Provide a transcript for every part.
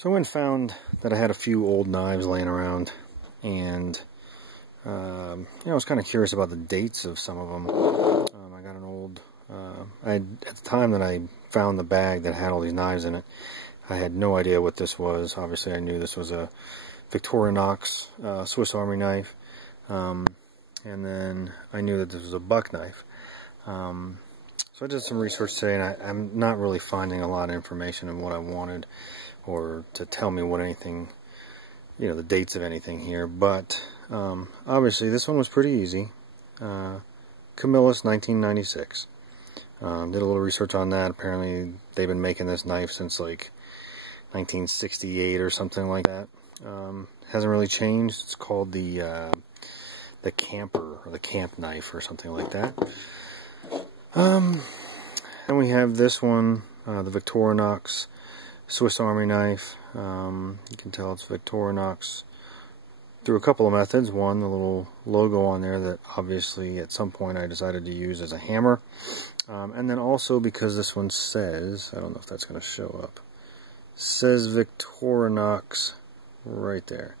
So I went and found that I had a few old knives laying around, and I was kind of curious about the dates of some of them. I got an old, at the time that I found the bag that had all these knives in it, I had no idea what this was. Obviously I knew this was a Victorinox Swiss Army knife, and then I knew that this was a buck knife. So I did some research today, and I'm not really finding a lot of information on what I wanted, or to tell me what anything, the dates of anything here. But obviously this one was pretty easy. Camillus 1996. Did a little research on that. Apparently they've been making this knife since like 1968 or something like that. Hasn't really changed. It's called the camper, or the camp knife, or something like that. And we have this one, the Victorinox Swiss Army knife. You can tell it's Victorinox through a couple of methods. One, the little logo on there that obviously at some point I decided to use as a hammer. And then also because this one says, I don't know if that's going to show up, says Victorinox right there.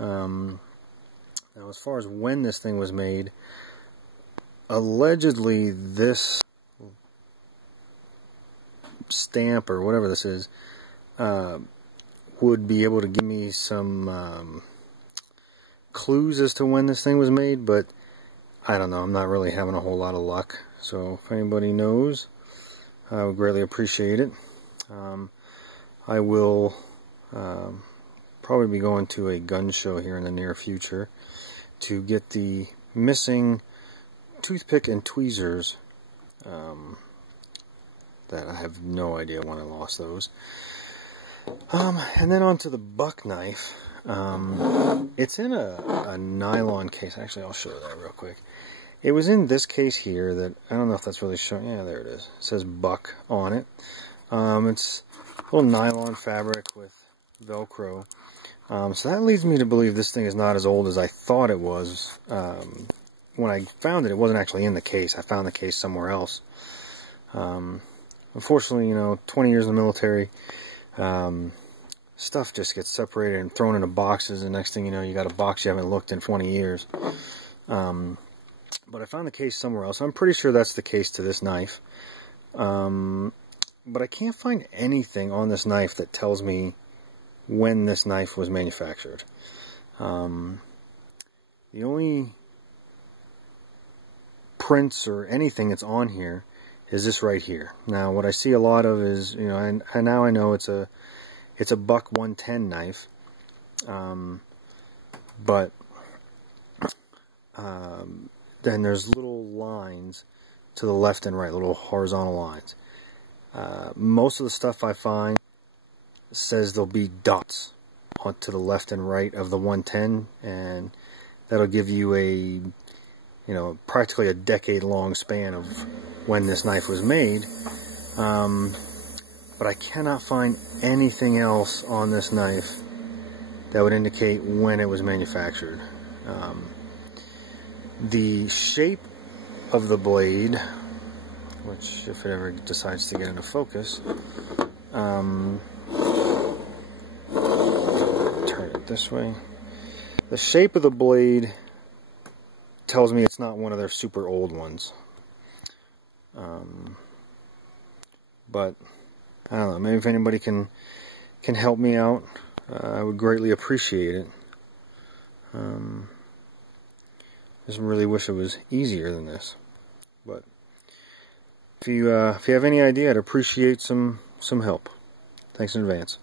Now as far as when this thing was made, allegedly this stamp, or whatever this is, would be able to give me some clues as to when this thing was made, but I don't know. I'm not really having a whole lot of luck. So if anybody knows, I would greatly appreciate it. I will probably be going to a gun show here in the near future to get the missing toothpick and tweezers that I have no idea when I lost those. And then on to the buck knife. It's in a nylon case. Actually, I'll show that real quick. It was in this case here that, I don't know if that's really showing. Yeah, there it is. It says buck on it. It's a little nylon fabric with Velcro. So that leads me to believe this thing is not as old as I thought it was. When I found it, it wasn't actually in the case. I found the case somewhere else. Unfortunately, 20 years in the military, stuff just gets separated and thrown into boxes, and next thing you know, you got a box you haven't looked in 20 years. But I found the case somewhere else. I'm pretty sure that's the case to this knife. But I can't find anything on this knife that tells me when this knife was manufactured. The only prints or anything that's on here is this right here. Now what I see a lot of is, and now I know it's a buck 110 knife, but then there's little lines to the left and right, little horizontal lines. Most of the stuff I find says there'll be dots to the left and right of the 110, and that'll give you a practically a decade-long span of when this knife was made. But I cannot find anything else on this knife that would indicate when it was manufactured. The shape of the blade, which if it ever decides to get into focus, turn it this way. The shape of the blade tells me it's not one of their super old ones. But I don't know, maybe if anybody can help me out, I would greatly appreciate it. Just really wish it was easier than this. But if you have any idea, I'd appreciate some help. Thanks in advance.